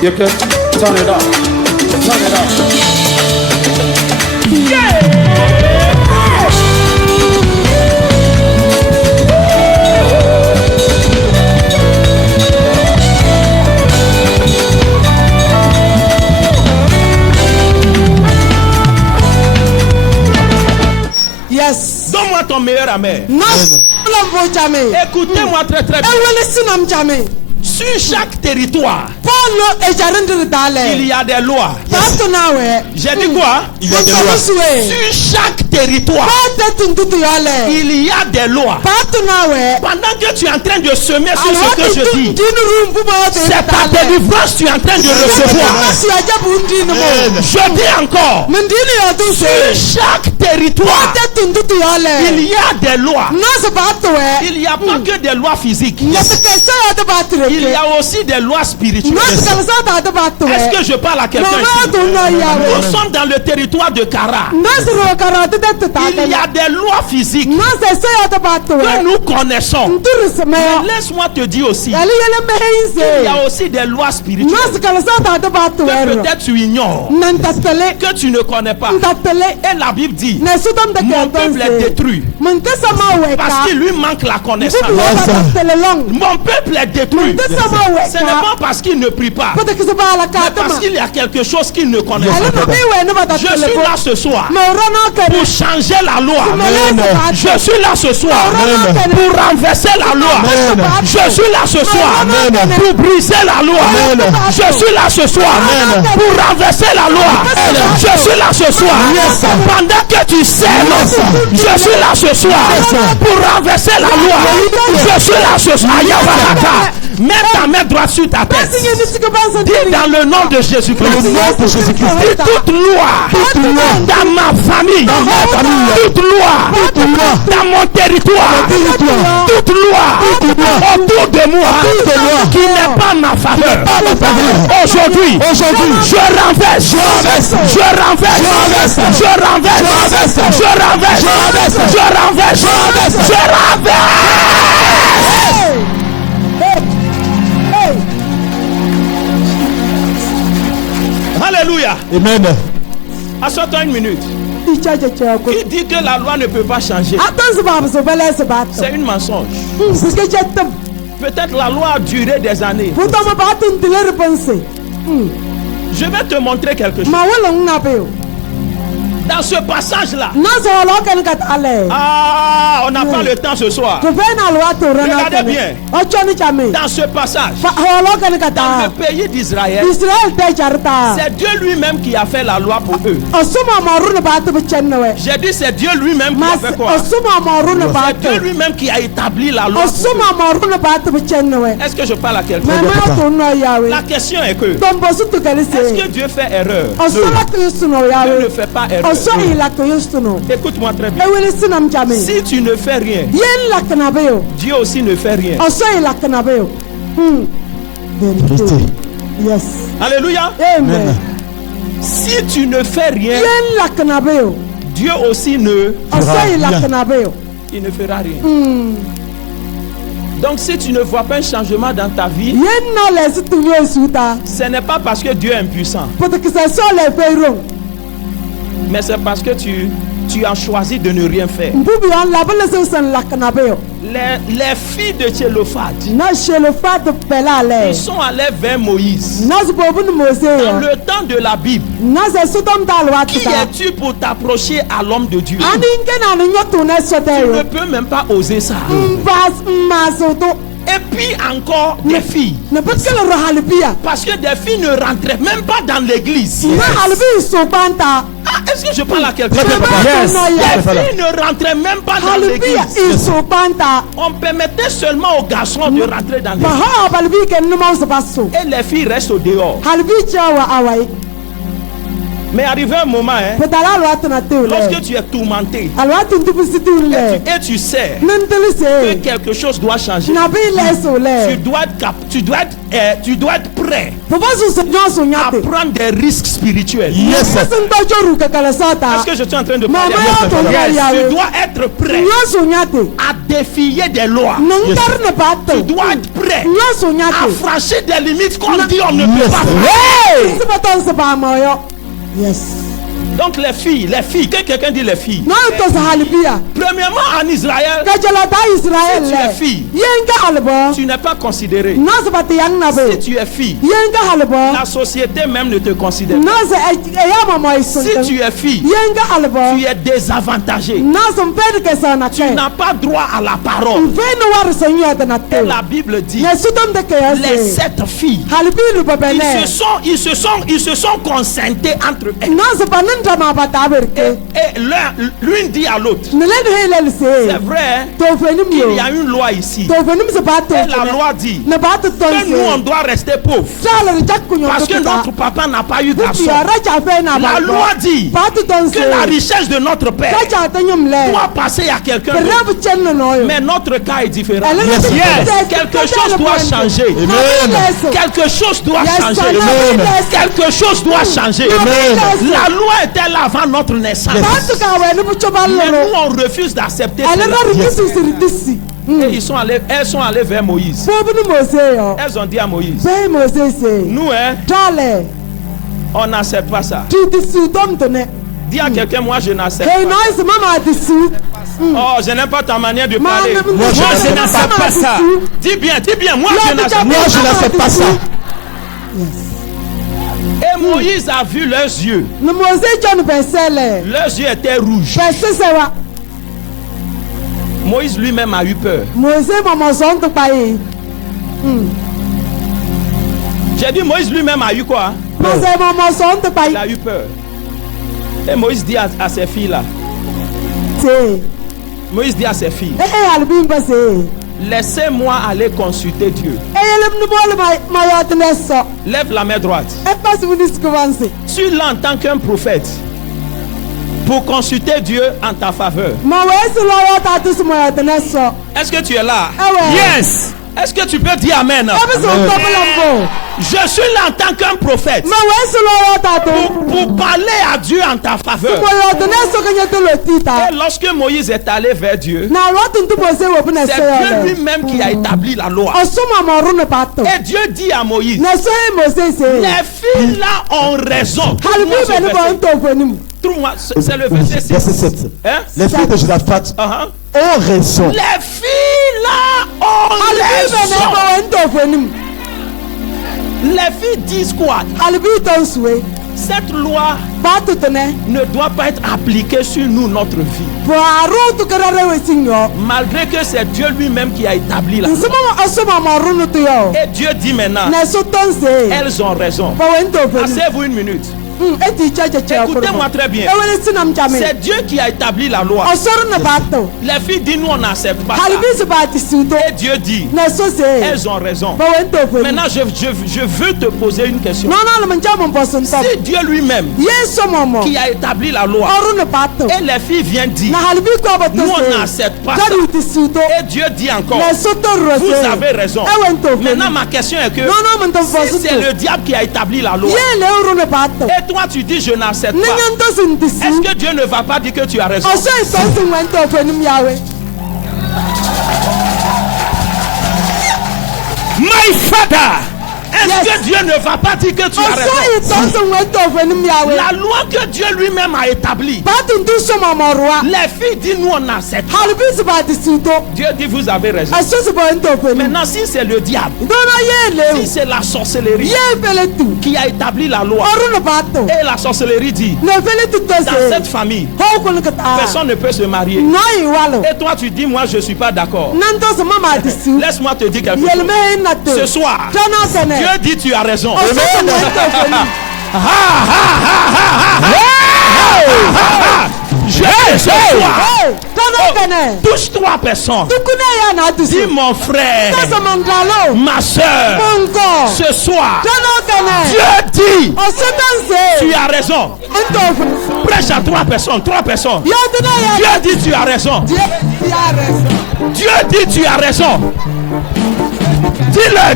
You can turn it up. Turn it up. Yeah! Yes. Donne-moi ton meilleur amen. Écoutez-moi très très bien. Sur chaque territoire, il y a des lois. J'ai dit quoi? Il y a des lois. Sur chaque territoire, il y a des lois. Pendant que tu es en train de semer sur ce que je dis, c'est ta délivrance que tu es en train de recevoir. Je dis encore, sur chaque territoire, il y a des lois. Il n'y a pas que des lois physiques. Il y a aussi des lois spirituelles. Est-ce que je parle à quelqu'un ici? Nous sommes dans le territoire de Kara. Il y a des lois physiques que nous connaissons. Mais laisse-moi te dire aussi, il y a aussi des lois spirituelles que peut-être tu ignores, que tu ne connais pas. Et la Bible dit, mon peuple est détruit parce qu'il lui manque la connaissance. Mon peuple est détruit. Ce n'est pas parce qu'il ne prie pas, mais parce qu'il y a quelque chose qu'il ne connaît pas. Je suis là ce soir pour changer la loi. Je suis là ce soir pour renverser la loi. Je suis là ce soir pour briser la loi. Je suis là ce soir pour renverser la loi. Je suis là ce soir pendant que tu sèmes. Je suis là ce soir pour renverser la loi. Je suis là ce soir. Mets ta main droite sur ta tête. Dis dans le nom de Jésus-Christ. Dis toute loi dans ma famille. Toute loi dans mon territoire. Toute loi autour de moi qui n'est pas ma faveur. Aujourd'hui, je renverse. Je renverse. Je renverse. Je renverse. Je renverse. Je renverse. Alléluia. Amen. Assois-toi une minute. Qui dit que la loi ne peut pas changer? C'est une mensonge. Peut-être la loi a duré des années. Je vais te montrer quelque chose. Dans ce passage-là, on n'a pas le temps ce soir. Regardez bien. Dans ce passage, dans le pays d'Israël, c'est Dieu lui-même qui a fait la loi pour eux. J'ai dit c'est Dieu lui-même qui a fait quoi? C'est Dieu lui-même qui a établi la loi pour eux. Est-ce que je parle à quelqu'un? La question est que, est-ce que Dieu fait erreur? Dieu ne fait pas erreur. Écoute-moi très bien. Si tu ne fais rien, Dieu aussi ne fait rien. Yes. Alléluia. Amen. Si tu ne fais rien, Dieu aussi ne fera rien. Donc si tu ne vois pas un changement dans ta vie, ce n'est pas parce que Dieu est impuissant, mais c'est parce que tu as choisi de ne rien faire. Les filles de Tchélophate, ils sont allés vers Moïse. Dans le temps de la Bible, qui es-tu pour t'approcher à l'homme de Dieu? Tu ne peux même pas oser ça. Et puis encore des filles. Parce que des filles ne rentraient même pas dans l'église. Est-ce que je parle à quelqu'un? Yes. Les filles ne rentraient même pas dans l'église. On permettait seulement aux garçons de rentrer dans l'église. Et les filles restent au dehors. Mais arrivé un moment, lorsque tu es tourmenté et tu sais que quelque chose doit changer, tu dois être prêt à prendre des risques spirituels. Yes. Est-ce que je suis en train de parler? Tu dois être prêt à défier des lois. Tu dois être prêt à franchir des limites qu'on dit on ne peut pas faire. Yes. Donc les filles, que quelqu'un dit les filles. Premièrement en Israël, si tu es fille, tu n'es pas considéré. Si tu es fille, la société même ne te considère pas. Si tu es fille, tu es désavantagé. Tu n'as pas droit à la parole. Et la Bible dit, les 7 filles, ils se sont consentés entre elles. Et l'une dit à l'autre, c'est vrai, il y a une loi ici. Et la loi dit que nous on doit rester pauvres parce que notre papa n'a pas eu d'argent. La loi dit que la richesse de notre père doit passer à quelqu'un d'autre. Mais notre cas est différent. Quelque chose doit changer. Quelque chose doit changer. Quelque chose doit changer. La loi était là avant notre naissance. Mais nous on refuse d'accepter cela. Et elles sont allées vers Moïse. Elles ont dit à Moïse, nous on n'accepte pas ça. Dis à quelqu'un, moi je n'accepte pas. Oh, je n'aime pas ta manière de parler. Moi je n'accepte pas ça. Dis bien, moi je n'accepte pas ça. Et Moïse a vu leurs yeux. Leurs yeux étaient rouges. Moïse lui-même a eu peur. J'ai dit Moïse lui-même a eu quoi? Il a eu peur. Et Moïse dit à ses filles là. Moïse dit à ses filles, laissez-moi aller consulter Dieu. Lève la main droite. Tu es là en tant qu'un prophète pour consulter Dieu en ta faveur. Est-ce que tu es là? Yes. Est-ce que tu peux dire Amen? Je suis là en tant qu'un prophète pour parler à Dieu en ta faveur. Et lorsque Moïse est allé vers Dieu, c'est Dieu lui-même qui a établi la loi. Et Dieu dit à Moïse, les filles là ont raison. Trouve-moi, c'est le verset 6. Hein? Les filles de Josaphat ont raison. Les filles là ont raison. Les filles disent quoi? Cette loi ne doit pas être appliquée sur nous, notre vie. Malgré que c'est Dieu lui-même qui a établi la loi. Et Dieu dit maintenant, elles ont raison. Asseyez-vous une minute. Écoutez-moi très bien. C'est Dieu qui a établi la loi. Les filles disent nous on n'accepte pas ça. Et Dieu dit elles ont raison. Maintenant je veux te poser une question. Si Dieu lui-même qui a établi la loi et les filles viennent dire nous on n'accepte pas ça, et Dieu dit encore vous avez raison. Maintenant ma question est que si c'est le diable qui a établi la loi et toi tu dis je n'accepte pas, est-ce que Dieu ne va pas dire que tu as raison? My father, est-ce que Dieu ne va pas dire que tu as raison? La loi que Dieu lui-même a établie, les filles disent nous on n'accepte pas. Dieu dit vous avez raison. Maintenant si c'est le diable, si c'est la sorcellerie qui a établi la loi, et la sorcellerie dit dans cette famille personne ne peut se marier, et toi tu dis moi je suis pas d'accord, laisse-moi te dire quelque chose. Ce soir Dieu dit tu as raison. Touche 3 personnes. Dis mon frère, ma soeur, ce soir Dieu dit tu as raison. Prêche à 3 personnes. 3 personnes. Dieu dit tu as raison. Dieu dit tu as raison. Dis-le.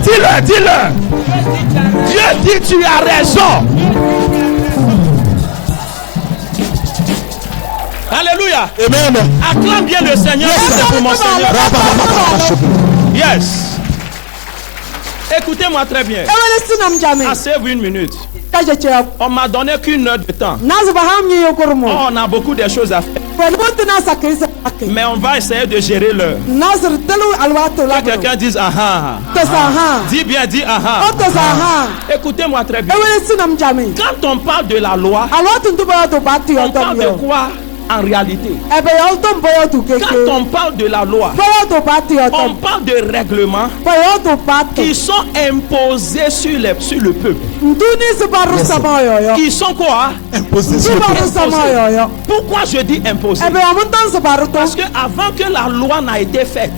Dieu dit tu as raison. Alléluia. Amen. Acclame bien le Seigneur pour mon Seigneur. Yes. Écoutez-moi très bien. Assez 1 minute. On m'a donné qu'une heure de temps. Oh, on a beaucoup de choses à faire. Mais on va essayer de gérer l'heure. Que quelqu'un dise aha. Dis bien, dis aha. Écoutez-moi très bien. Quand on parle de la loi, on parle de quoi en réalité? Quand on parle de la loi, on parle de règlements qui sont imposés sur le peuple. Qui sont quoi? Imposés sur le peuple. Pourquoi je dis imposés? Parce que avant que la loi n'a été faite,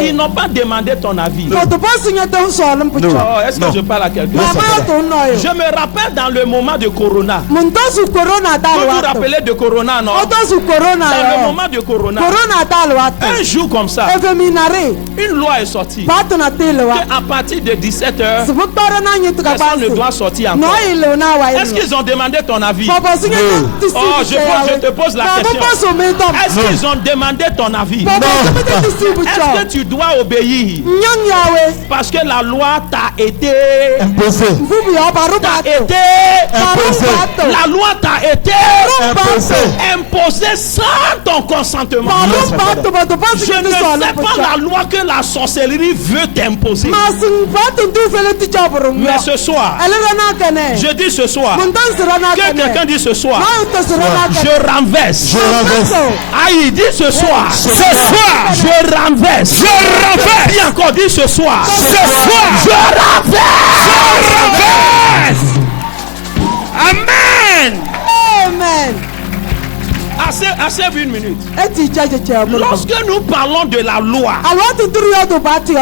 ils n'ont pas demandé ton avis. Oh, est-ce que je parle à quelqu'un? Je me rappelle dans le moment de Corona. Vous vous rappelez de Corona, non? Dans le moment de Corona, un jour comme ça, une loi est sortie. À partir de 17h, personne ne doit sortir encore. Est-ce qu'ils ont demandé ton avis? Oh, je te pose la question. Est-ce qu'ils ont demandé ton avis? Est-ce que tu dois obéir? Parce que la loi t'a été imposée. La loi t'a été imposée sans ton consentement. Je ne sais pas la loi que la sorcellerie veut t'imposer. Mais ce soir, je dis ce soir, que quelqu'un dit ce soir, je renverse. Aïe, dis ce soir, je renverse. Dis encore, dis ce soir, je renverse. Amen. Assez 1 minute. Lorsque nous parlons de la loi,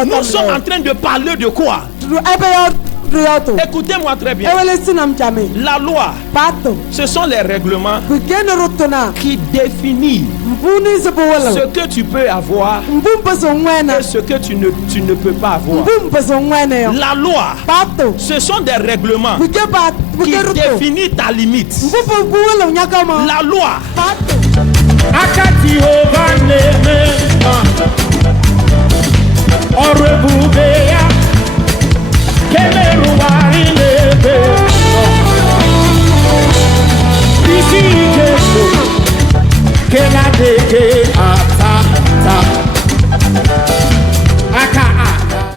nous sommes en train de parler de quoi? Écoutez-moi très bien. La loi, ce sont les règlements qui définissent ce que tu peux avoir et ce que tu ne peux pas avoir. La lova, ce sont des règlements qui définissent ta limite. La loi. Kemeruwa ilebe